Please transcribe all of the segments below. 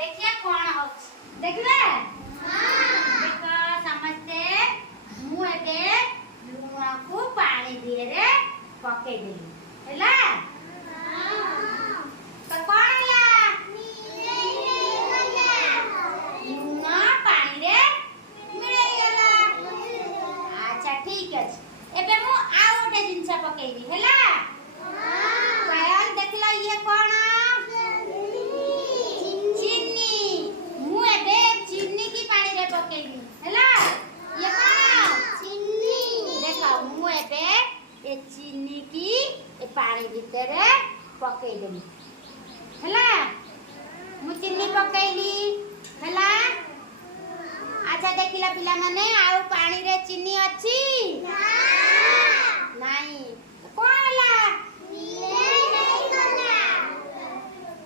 देखिए कौन हो देखिए देखो समझते मु एबे लुण को पानी दिए रे पके देली हैला तो कौन हैला लुण पानी रे मिलाई गला अच्छा ठीक अछि एबे मु आ ओटे जिंसा पकेली हैला पायल देखला ये कौन हैला ये कौन चीनी देखा मु एबे ए चीनी की ए पानी भीतर पकई देली हैला मु चीनी पकईली हैला अच्छा देखिला पिला माने आउ पानी रे चीनी अछि नहीं कौन हैला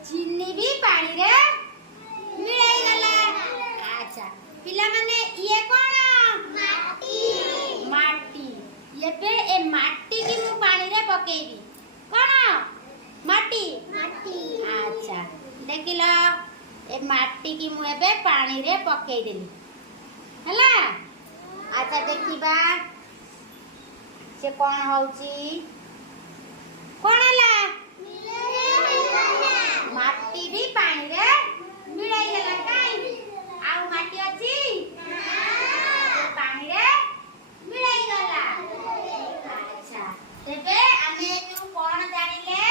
चीनी भी पानी रे मिलाई गला अच्छा पिला माने ये कौन माटी ये पे ए माटी की मु पानी रे पकेबी कौन माटी अच्छा देखिलो ए माटी की मु एबे पानी रे पकेई देली हैला अच्छा देखिबा से कौन होउची कौन हैला माटी भी पानी रे मिलाई गला काई आउ माटी अछि पानी रे मिलाई गला अच्छा तेबे आमे जो कोन जानिले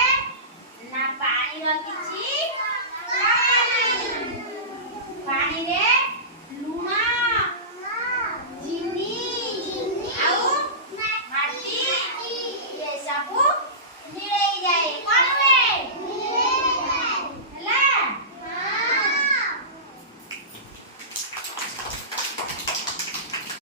ना पानी रो